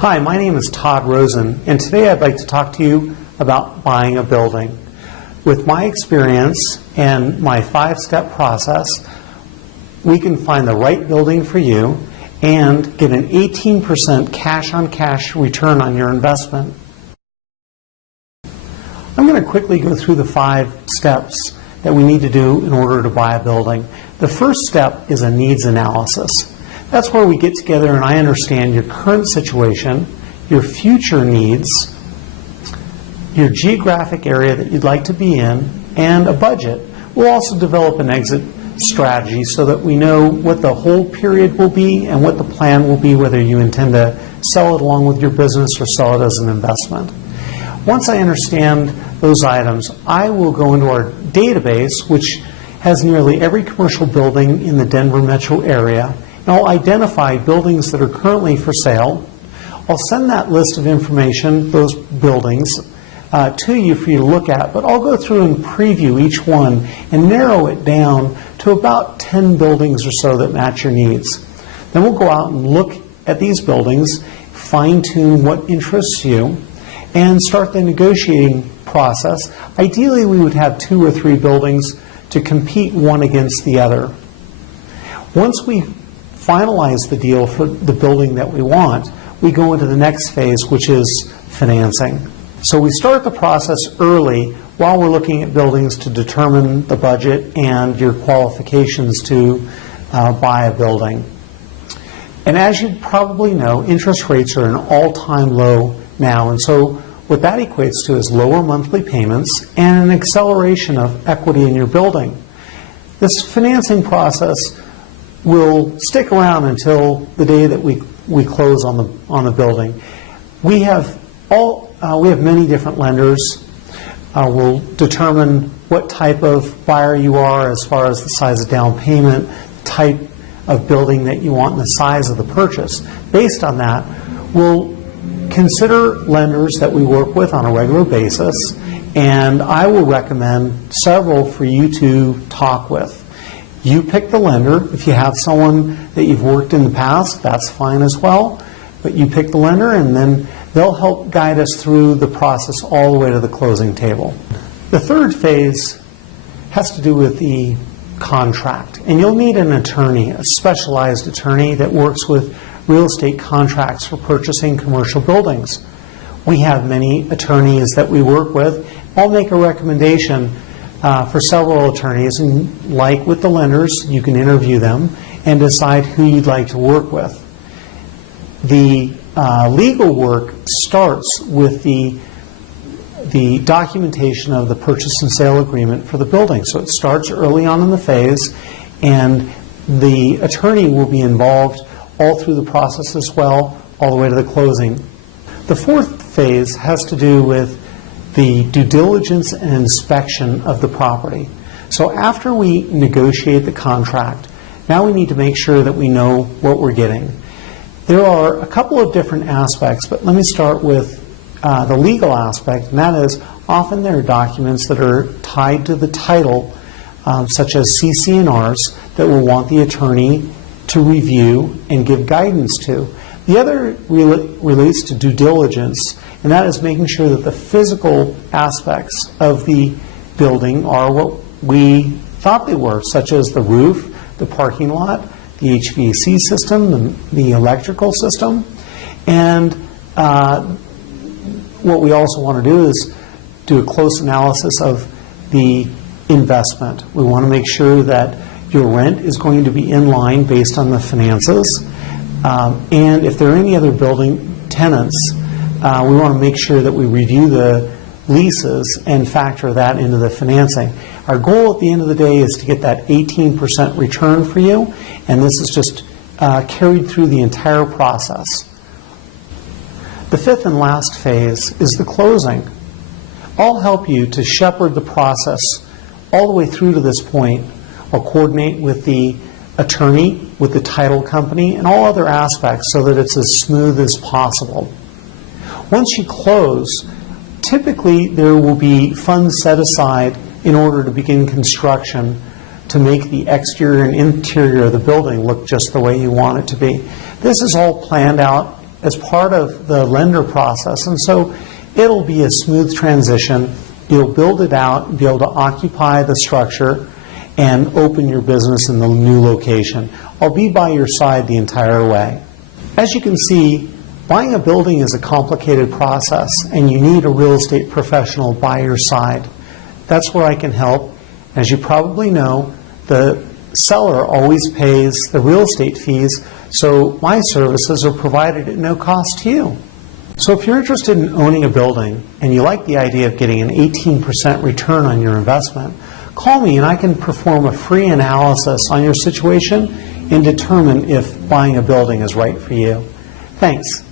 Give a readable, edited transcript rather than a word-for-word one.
Hi, my name is Todd Rosen, and today I'd like to talk to you about buying a building. With my experience and my 5-step process, we can find the right building for you and get an 18% cash-on-cash return on your investment. I'm going to quickly go through the 5 steps that we need to do in order to buy a building. The first step is a needs analysis. That's where we get together and I understand your current situation, your future needs, your geographic area that you'd like to be in, and a budget. We'll also develop an exit strategy so that we know what the hold period will be and what the plan will be, whether you intend to sell it along with your business or sell it as an investment. Once I understand those items, I will go into our database, which has nearly every commercial building in the Denver metro area. And I'll identify buildings that are currently for sale. I'll send that list of information, those buildings, to you for you to look at, but I'll go through and preview each one and narrow it down to about 10 buildings or so that match your needs. Then we'll go out and look at these buildings, fine-tune what interests you, and start the negotiating process. Ideally, we would have 2 or 3 buildings to compete one against the other. Once we finalize the deal for the building that we want, we go into the next phase, which is financing. So we start the process early while we're looking at buildings to determine the budget and your qualifications to buy a building. And as you probably know, interest rates are an all-time low now, and so what that equates to is lower monthly payments and an acceleration of equity in your building. This financing process will stick around until the day that we close on the building. We have many different lenders. We'll determine what type of buyer you are as far as the size of down payment, type of building that you want, and the size of the purchase. Based on that, we'll consider lenders that we work with on a regular basis, and I will recommend several for you to talk with. You pick the lender. If you have someone that you've worked in the past, that's fine as well. But you pick the lender, and then they'll help guide us through the process all the way to the closing table. The third phase has to do with the contract. And you'll need an attorney, a specialized attorney that works with real estate contracts for purchasing commercial buildings. We have many attorneys that we work with. I'll make a recommendation for several attorneys, and like with the lenders, you can interview them and decide who you'd like to work with. The legal work starts with the documentation of the purchase and sale agreement for the building. So it starts early on in the phase, and the attorney will be involved all through the process as well, all the way to the closing. The fourth phase has to do with the due diligence and inspection of the property. So after we negotiate the contract, now we need to make sure that we know what we're getting. There are a couple of different aspects, but let me start with the legal aspect, and that is often there are documents that are tied to the title, such as CC&Rs, that will want the attorney to review and give guidance to. The other relates to due diligence, and that is making sure that the physical aspects of the building are what we thought they were, such as the roof, the parking lot, the HVAC system, the electrical system. And what we also want to do is do a close analysis of the investment. We want to make sure that your rent is going to be in line based on the finances. And if there are any other building tenants, we want to make sure that we review the leases and factor that into the financing. Our goal at the end of the day is to get that 18% return for you, and this is just carried through the entire process. The fifth and last phase is the closing. I'll help you to shepherd the process all the way through to this point. I'll coordinate with the attorney, with the title company, and all other aspects so that it's as smooth as possible. Once you close, typically there will be funds set aside in order to begin construction to make the exterior and interior of the building look just the way you want it to be. This is all planned out as part of the lender process. And so it'll be a smooth transition. You'll build it out, be able to occupy the structure, and open your business in the new location. I'll be by your side the entire way. As you can see, buying a building is a complicated process, and you need a real estate professional by your side. That's where I can help. As you probably know, the seller always pays the real estate fees, so my services are provided at no cost to you. So if you're interested in owning a building and you like the idea of getting an 18% return on your investment, call me and I can perform a free analysis on your situation and determine if buying a building is right for you. Thanks.